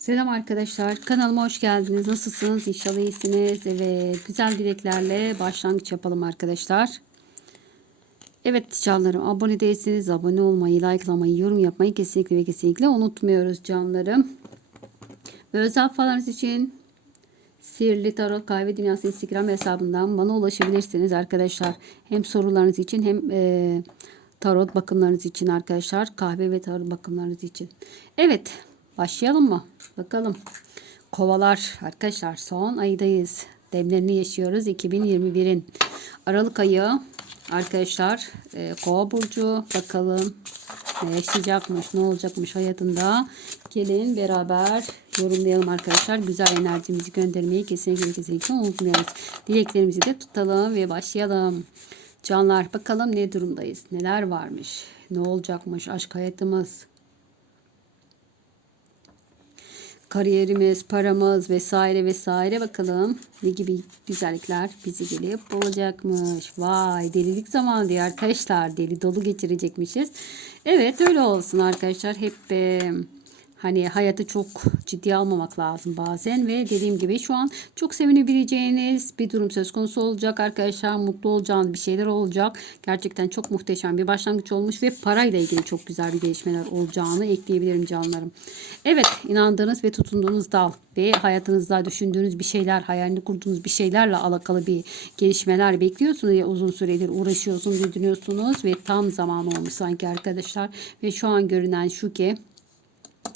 Selam arkadaşlar. Kanalıma hoş geldiniz. Nasılsınız? İnşallah iyisiniz. Evet. Güzel dileklerle başlangıç yapalım arkadaşlar. Evet canlarım. Abone değilseniz abone olmayı, likelamayı, yorum yapmayı kesinlikle ve kesinlikle unutmuyoruz canlarım. Ve özel falanız için Sihirli Tarot Kahve Dünyası Instagram hesabından bana ulaşabilirsiniz arkadaşlar. Hem sorularınız için hem e, tarot bakımlarınız için arkadaşlar. Kahve ve tarot bakımlarınız için. Evet. Başlayalım mı? Bakalım. Kovalar arkadaşlar son aydayız. Demlerini yaşıyoruz 2021'in. Aralık ayı arkadaşlar e, kova burcu bakalım ne yaşayacakmış ne olacakmış hayatında. Gelin beraber yorumlayalım arkadaşlar. Güzel enerjimizi göndermeyi kesinlikle kesinlikle unutmuyoruz. Dileklerimizi de tutalım ve başlayalım. Canlar bakalım ne durumdayız? Neler varmış? Ne olacakmış aşk hayatımız? Kariyerimiz, paramız vesaire vesaire bakalım ne gibi güzellikler bizi gelip olacakmış. Vay delilik zamanı diye arkadaşlar deli dolu geçirecekmişiz. Evet öyle olsun arkadaşlar hep hani hayatı çok ciddiye almamak lazım bazen ve dediğim gibi şu an çok sevinebileceğiniz bir durum söz konusu olacak. Arkadaşlar mutlu olacağınız bir şeyler olacak. Gerçekten çok muhteşem bir başlangıç olmuş ve parayla ilgili çok güzel bir gelişmeler olacağını ekleyebilirim canlarım. Evet inandığınız ve tutunduğunuz dal ve hayatınızda düşündüğünüz bir şeyler hayalini kurduğunuz bir şeylerle alakalı bir gelişmeler bekliyorsunuz ya uzun süredir uğraşıyorsunuz düşünüyorsunuz ve tam zamanı olmuş sanki arkadaşlar. Ve şu an görünen şu ki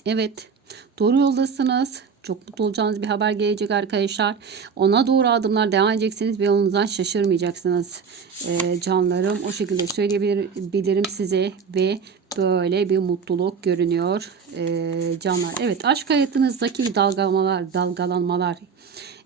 Evet doğru yoldasınız. Çok mutlu olacağınız bir haber gelecek arkadaşlar. Ona doğru adımlar devam edeceksiniz ve yolunuzdan şaşırmayacaksınız ee, canlarım. O şekilde söyleyebilirim size ve böyle bir mutluluk görünüyor ee, canlar. Evet aşk hayatınızdaki dalgalamalar, dalgalanmalar,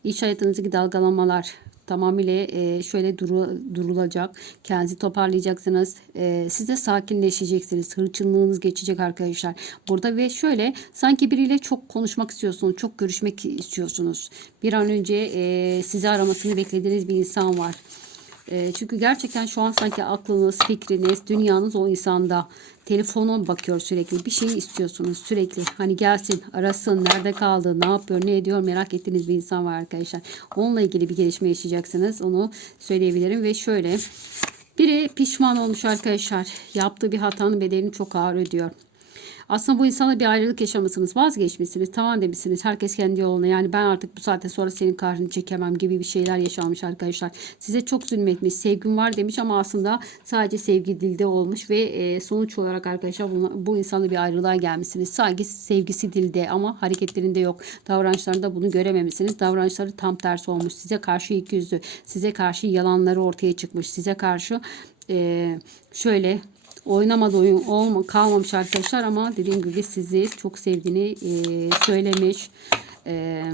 iş hayatınızdaki dalgalanmalar tamamıyla e, şöyle duru, durulacak. Kendinizi toparlayacaksınız. E, siz sakinleşeceksiniz. Hırçınlığınız geçecek arkadaşlar. Burada ve şöyle sanki biriyle çok konuşmak istiyorsunuz. Çok görüşmek istiyorsunuz. Bir an önce e, sizi aramasını beklediğiniz bir insan var. E, çünkü gerçekten şu an sanki aklınız, fikriniz, dünyanız o insanda. Telefona bakıyor sürekli. Bir şey istiyorsunuz sürekli. Hani gelsin, arasın, nerede kaldı, ne yapıyor, ne ediyor merak ettiğiniz bir insan var arkadaşlar. Onunla ilgili bir gelişme yaşayacaksınız. Onu söyleyebilirim ve şöyle. Biri pişman olmuş arkadaşlar. Yaptığı bir hatanın bedelini çok ağır ödüyor. Aslında bu insanla bir ayrılık yaşamışsınız. Vazgeçmişsiniz. Tamam demişsiniz. Herkes kendi yoluna. Yani ben artık bu saatten sonra senin kahrını çekemem gibi bir şeyler yaşanmış arkadaşlar. Size çok zulmetmiş. Sevgim var demiş ama aslında sadece sevgi dilde olmuş ve e, sonuç olarak arkadaşlar bu, bu insanla bir ayrılığa gelmişsiniz. Sadece sevgisi dilde ama hareketlerinde yok. Davranışlarında bunu görememişsiniz. Davranışları tam tersi olmuş. Size karşı ikiyüzlü. Size karşı yalanları ortaya çıkmış. Size karşı e, şöyle oynamadı oyun olma, kalmamış arkadaşlar ama dediğim gibi sizi çok sevdiğini e, söylemiş e,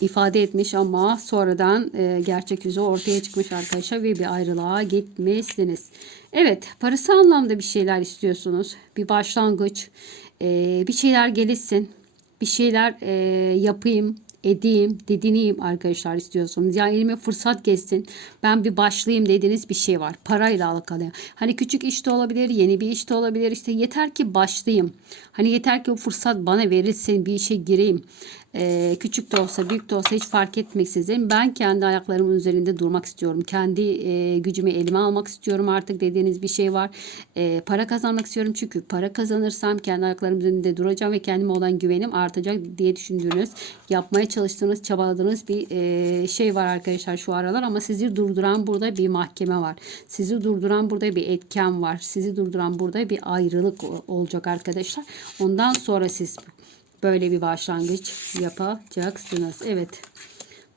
ifade etmiş ama sonradan e, gerçek yüzü ortaya çıkmış arkadaşlar ve bir ayrılığa gitmişsiniz. Evet parası anlamda bir şeyler istiyorsunuz. Bir başlangıç e, bir şeyler gelişsin bir şeyler e, yapayım edeyim, dedineyim arkadaşlar istiyorsanız. Yani elime fırsat geçsin. Ben bir başlayayım dediğiniz bir şey var. Parayla alakalı. Hani küçük işte olabilir, yeni bir işte olabilir. İşte yeter ki başlayayım. Hani yeter ki o fırsat bana verilsin, bir işe gireyim. Ee, küçük de olsa, büyük de olsa hiç fark etmeksizin ben kendi ayaklarımın üzerinde durmak istiyorum. Kendi e, gücümü elime almak istiyorum artık dediğiniz bir şey var. E, para kazanmak istiyorum çünkü para kazanırsam kendi ayaklarımın üzerinde duracağım ve kendime olan güvenim artacak diye düşündüğünüz, yapmaya çalıştığınız, çabaladığınız bir e, şey var arkadaşlar şu aralar ama sizi durduran burada bir mahkeme var. Sizi durduran burada bir etken var. Sizi durduran burada bir ayrılık olacak arkadaşlar. Ondan sonra siz böyle bir başlangıç yapacaksınız. Evet.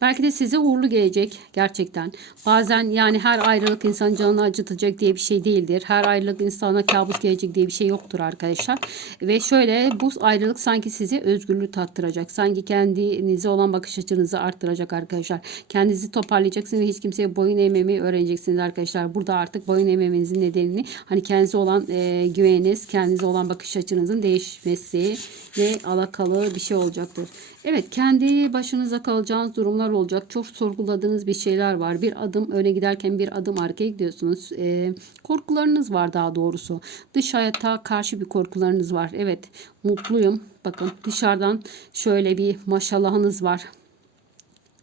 Belki de size uğurlu gelecek gerçekten. Bazen yani her ayrılık insanın canını acıtacak diye bir şey değildir. Her ayrılık insana kabus gelecek diye bir şey yoktur arkadaşlar. Ve şöyle bu ayrılık sanki size özgürlüğü tattıracak. Sanki kendinize olan bakış açınızı arttıracak arkadaşlar. Kendinizi toparlayacaksınız ve hiç kimseye boyun eğmemeyi öğreneceksiniz arkadaşlar. Burada artık boyun eğmemenizin nedenini hani kendinize olan e, güveniniz, kendinize olan bakış açınızın değişmesi ve alakalı bir şey olacaktır. Evet kendi başınıza kalacağınız durumlar olacak. Çok sorguladığınız bir şeyler var. Bir adım öne giderken bir adım arkaya gidiyorsunuz. Ee, korkularınız var daha doğrusu. Dış hayata karşı bir korkularınız var. Evet mutluyum. Bakın dışarıdan şöyle bir maşallahınız var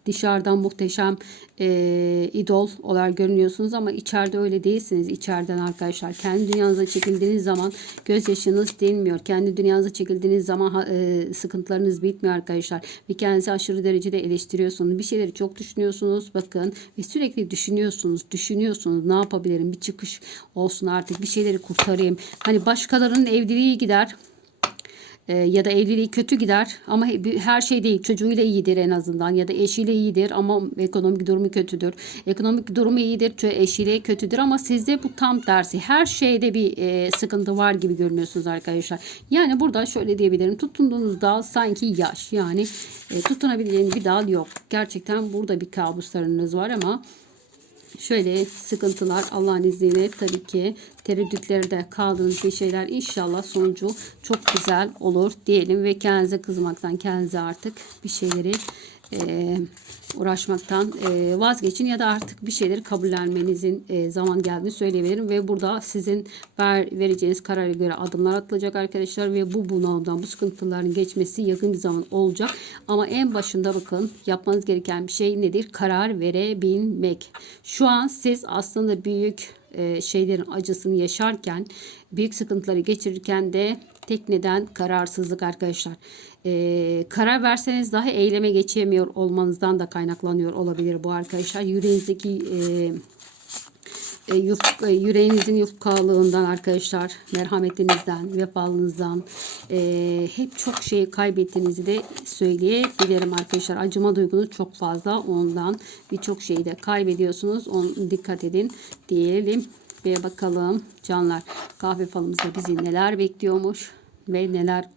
dışarıdan muhteşem e, idol olarak görünüyorsunuz ama içeride öyle değilsiniz. İçeriden arkadaşlar kendi dünyanıza çekildiğiniz zaman gözyaşınız dinmiyor. Kendi dünyanıza çekildiğiniz zaman e, sıkıntılarınız bitmiyor arkadaşlar. Ve kendinizi aşırı derecede eleştiriyorsunuz. Bir şeyleri çok düşünüyorsunuz. Bakın ve sürekli düşünüyorsunuz. Düşünüyorsunuz. Ne yapabilirim? Bir çıkış olsun artık. Bir şeyleri kurtarayım. Hani başkalarının evliliği gider. E, ya da evliliği kötü gider ama he- her şey değil çocuğuyla iyidir en azından ya da eşiyle iyidir ama ekonomik durumu kötüdür. Ekonomik durumu iyidir eşiyle kötüdür ama sizde bu tam tersi. Her şeyde bir e, sıkıntı var gibi görünüyorsunuz arkadaşlar. Yani burada şöyle diyebilirim tutunduğunuz dal sanki yaş yani e, tutunabileceğiniz bir dal yok. Gerçekten burada bir kabuslarınız var ama şöyle sıkıntılar Allah'ın izniyle tabii ki tereddütlerde kaldığınız bir şeyler inşallah sonucu çok güzel olur diyelim. Ve kendinize kızmaktan kendinize artık bir şeyleri eee, uğraşmaktan eee, vazgeçin ya da artık bir şeyleri kabullenmenizin eee, zaman geldiğini söyleyebilirim. Ve burada sizin ver, vereceğiniz karara göre adımlar atılacak arkadaşlar. Ve bu bunalımdan bu sıkıntıların geçmesi yakın bir zaman olacak. Ama en başında bakın yapmanız gereken bir şey nedir? Karar verebilmek. Şu an siz aslında büyük e, şeylerin acısını yaşarken büyük sıkıntıları geçirirken de tek neden kararsızlık arkadaşlar. E, karar verseniz daha eyleme geçemiyor olmanızdan da kaynaklanıyor olabilir bu arkadaşlar. Yüreğinizdeki e, e, yuf- e, yüreğinizin yufkalığından arkadaşlar, merhametinizden, vefalınızdan e, hep çok şey kaybettiğinizi de söyleyebilirim arkadaşlar. Acıma duygunuz çok fazla ondan birçok şeyi de kaybediyorsunuz. On, dikkat edin diyelim ve bakalım canlar kahve falımızda bizi neler bekliyormuş ve neler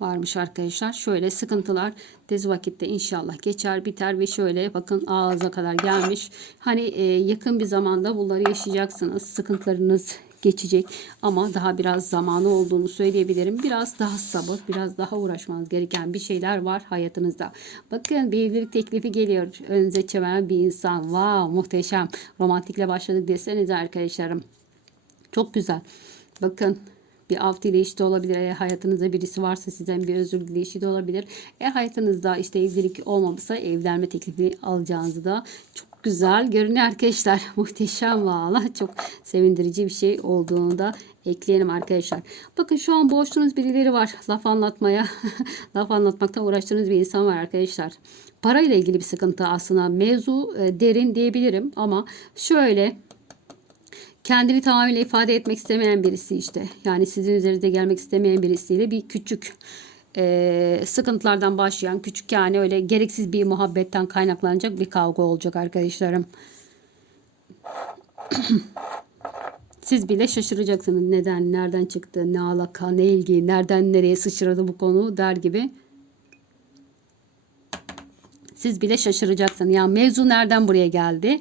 varmış arkadaşlar. Şöyle sıkıntılar tez vakitte inşallah geçer biter ve şöyle bakın ağza kadar gelmiş. Hani e, yakın bir zamanda bunları yaşayacaksınız. Sıkıntılarınız geçecek ama daha biraz zamanı olduğunu söyleyebilirim. Biraz daha sabır, biraz daha uğraşmanız gereken bir şeyler var hayatınızda. Bakın bir evlilik teklifi geliyor. Önünüze çeviren bir insan. Wow, muhteşem. Romantikle başladık desenize arkadaşlarım. Çok güzel. Bakın bir af dileyişi de olabilir. Eğer hayatınızda birisi varsa sizden bir özür dileyişi de olabilir. Eğer hayatınızda işte evlilik olmamışsa evlenme teklifi alacağınızı da çok güzel görünüyor arkadaşlar. Muhteşem valla. Çok sevindirici bir şey olduğunu da ekleyelim arkadaşlar. Bakın şu an boşluğunuz birileri var. Laf anlatmaya, laf anlatmakta uğraştığınız bir insan var arkadaşlar. Parayla ilgili bir sıkıntı aslında. Mevzu e, derin diyebilirim ama şöyle kendini tamamıyla ifade etmek istemeyen birisi işte. Yani sizin üzerinize gelmek istemeyen birisiyle bir küçük e, sıkıntılardan başlayan küçük yani öyle gereksiz bir muhabbetten kaynaklanacak bir kavga olacak arkadaşlarım. Siz bile şaşıracaksınız neden, nereden çıktı, ne alaka, ne ilgi, nereden nereye sıçradı bu konu der gibi. Siz bile şaşıracaksınız. Ya mevzu nereden buraya geldi?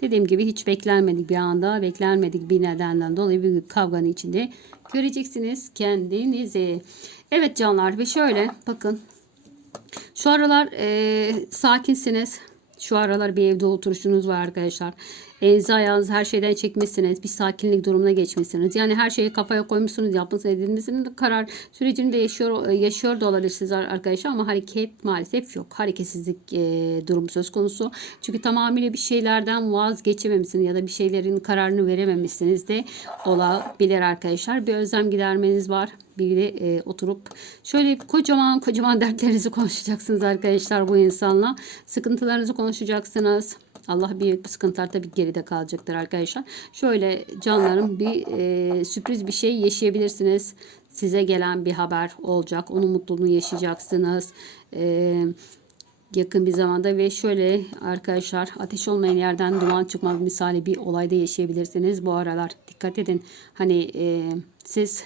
Dediğim gibi hiç beklenmedik bir anda, beklenmedik bir nedenden dolayı bir kavganın içinde göreceksiniz kendinizi. Evet canlar ve şöyle bakın. Şu aralar e, sakinsiniz. Şu aralar bir evde oturuşunuz var arkadaşlar. Elinizi ayağınızı her şeyden çekmişsiniz. Bir sakinlik durumuna geçmişsiniz. Yani her şeyi kafaya koymuşsunuz. Yapmış edilmesinin karar sürecini de yaşıyor, yaşıyor da olabilirsiniz arkadaşlar. Ama hareket maalesef yok. Hareketsizlik e, durumu söz konusu. Çünkü tamamıyla bir şeylerden vazgeçememişsiniz ya da bir şeylerin kararını verememişsiniz de olabilir arkadaşlar. Bir özlem gidermeniz var biriyle e, oturup şöyle kocaman kocaman dertlerinizi konuşacaksınız arkadaşlar bu insanla. Sıkıntılarınızı konuşacaksınız. Allah bir sıkıntılar tabii geride kalacaktır arkadaşlar. Şöyle canlarım bir e, sürpriz bir şey yaşayabilirsiniz. Size gelen bir haber olacak. Onun mutluluğunu yaşayacaksınız. E, yakın bir zamanda ve şöyle arkadaşlar ateş olmayan yerden duman çıkmaz misali bir olayda yaşayabilirsiniz bu aralar. Dikkat edin. Hani e, siz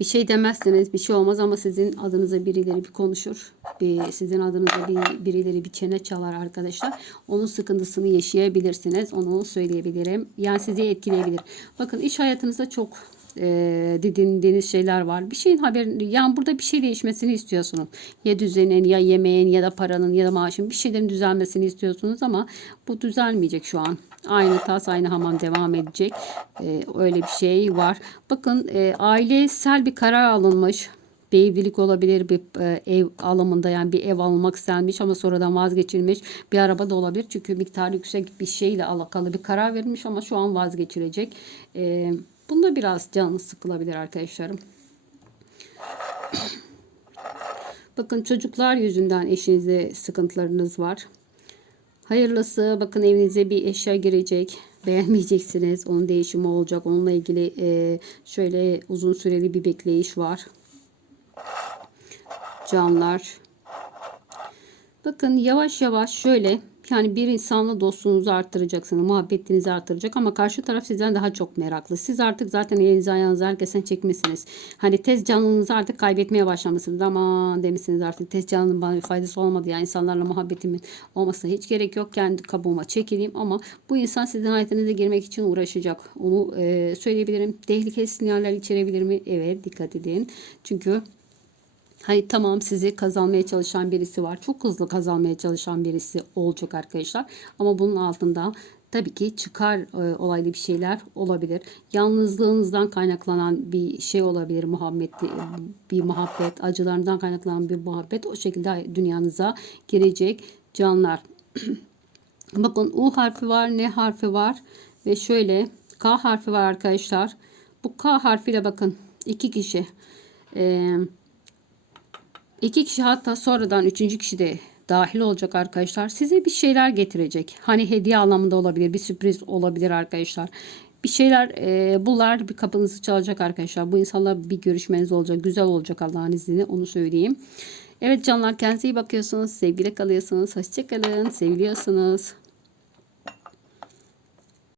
bir şey demezseniz bir şey olmaz ama sizin adınıza birileri bir konuşur. Bir, sizin adınıza bir, birileri bir çene çalar arkadaşlar. Onun sıkıntısını yaşayabilirsiniz. Onu söyleyebilirim. Yani sizi etkileyebilir. Bakın iş hayatınızda çok e, dediğiniz şeyler var. Bir şeyin haberi yani burada bir şey değişmesini istiyorsunuz. Ya düzenin ya yemeğin ya da paranın ya da maaşın bir şeylerin düzelmesini istiyorsunuz ama bu düzelmeyecek şu an. Aynı tas aynı hamam devam edecek. E, öyle bir şey var. Bakın e, ailesel bir karar alınmış bir evlilik olabilir, bir e, ev alımında yani bir ev almak istenmiş ama sonradan vazgeçilmiş bir araba da olabilir. Çünkü miktarı yüksek bir şeyle alakalı bir karar verilmiş ama şu an vazgeçilecek. E, bunda biraz canınız sıkılabilir arkadaşlarım. Bakın çocuklar yüzünden eşinizde sıkıntılarınız var. Hayırlısı bakın evinize bir eşya girecek. Beğenmeyeceksiniz. Onun değişimi olacak. Onunla ilgili e, şöyle uzun süreli bir bekleyiş var canlar. Bakın yavaş yavaş şöyle yani bir insanla dostluğunuzu arttıracaksınız. Muhabbetinizi arttıracak ama karşı taraf sizden daha çok meraklı. Siz artık zaten elinizi ayağınızı herkesten çekmişsiniz. Hani tez canlınızı artık kaybetmeye başlamışsınız. Aman demişsiniz artık tez canlının bana bir faydası olmadı. Yani insanlarla muhabbetimin olmasına hiç gerek yok. Kendi kabuğuma çekileyim ama bu insan sizin hayatınıza girmek için uğraşacak. Onu e, söyleyebilirim. Tehlikeli sinyaller içerebilir mi? Evet dikkat edin. Çünkü Hayır tamam sizi kazanmaya çalışan birisi var. Çok hızlı kazanmaya çalışan birisi olacak arkadaşlar. Ama bunun altında tabii ki çıkar e, olaylı bir şeyler olabilir. Yalnızlığınızdan kaynaklanan bir şey olabilir. Muhabbet, bir muhabbet, acılarından kaynaklanan bir muhabbet o şekilde dünyanıza girecek canlar. Bakın U harfi var, N harfi var ve şöyle K harfi var arkadaşlar. Bu K harfiyle bakın iki kişi eee İki kişi hatta sonradan üçüncü kişi de dahil olacak arkadaşlar. Size bir şeyler getirecek. Hani hediye anlamında olabilir. Bir sürpriz olabilir arkadaşlar. Bir şeyler e, bunlar bir kapınızı çalacak arkadaşlar. Bu insanla bir görüşmeniz olacak. Güzel olacak Allah'ın izniyle onu söyleyeyim. Evet canlar kendinize iyi bakıyorsunuz. Sevgiyle kalıyorsunuz. Hoşçakalın. Seviliyorsunuz.